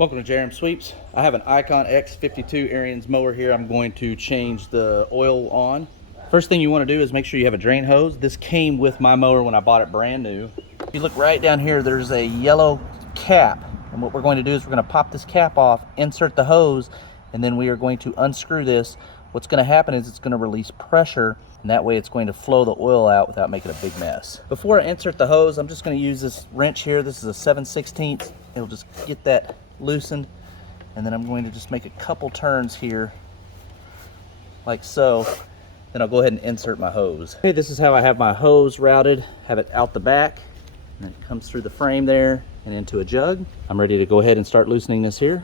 Welcome to JRMSweeps. I have an Ikon X52 Ariens mower here. I'm going to change the oil on. First thing you want to do is make sure you have a drain hose. This came with my mower when I bought it brand new. If you look right down here, there's a yellow cap. And what we're going to do is we're going to pop this cap off, insert the hose, and then we are going to unscrew this. What's going to happen is it's going to release pressure, and that way it's going to flow the oil out without making a big mess. Before I insert the hose, I'm just going to use this wrench here. This is a 7/16. It'll just get that loosened, and then I'm going to just make a couple turns here like so. Then I'll go ahead and insert my hose. Okay, this is how I have my hose routed. Have it out the back, and it comes through the frame there and into a jug. I'm ready to go ahead and start loosening this here.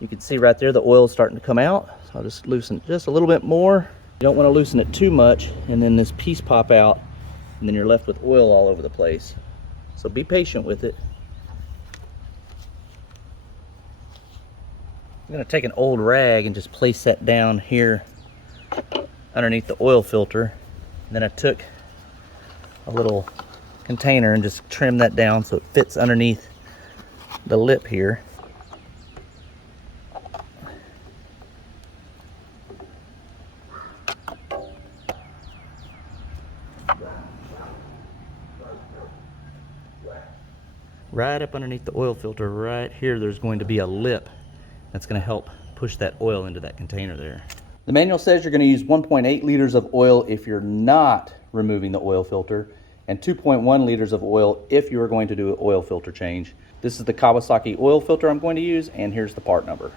You can see right there the oil is starting to come out. So I'll just loosen it just a little bit more. You don't want to loosen it too much, and then this piece pop out, and then you're left with oil all over the place. So be patient with it. I'm going to take an old rag and just place that down here underneath the oil filter. And then I took a little container and just trimmed that down so it fits underneath the lip here. Right up underneath the oil filter right here, there's going to be a lip that's going to help push that oil into that container there. The manual says you're going to use 1.8 liters of oil if you're not removing the oil filter, and 2.1 liters of oil if you are going to do an oil filter change. This is the Kawasaki oil filter I'm going to use, and here's the part number.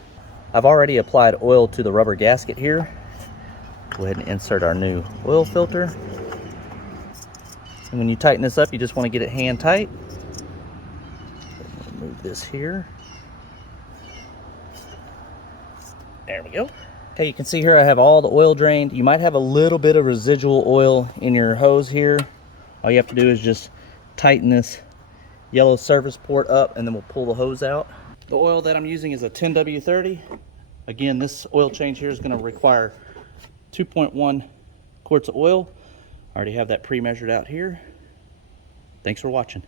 I've already applied oil to the rubber gasket here. Go ahead and insert our new oil filter. And when you tighten this up, you just want to get it hand tight. Move this here. There we go. Okay, you can see here I have all the oil drained. You might have a little bit of residual oil in your hose here. All you have to do is just tighten this yellow service port up, and then we'll pull the hose out. The oil that I'm using is a 10W30. Again, this oil change here is going to require 2.1 quarts of oil. I already have that pre-measured out here. Thanks for watching.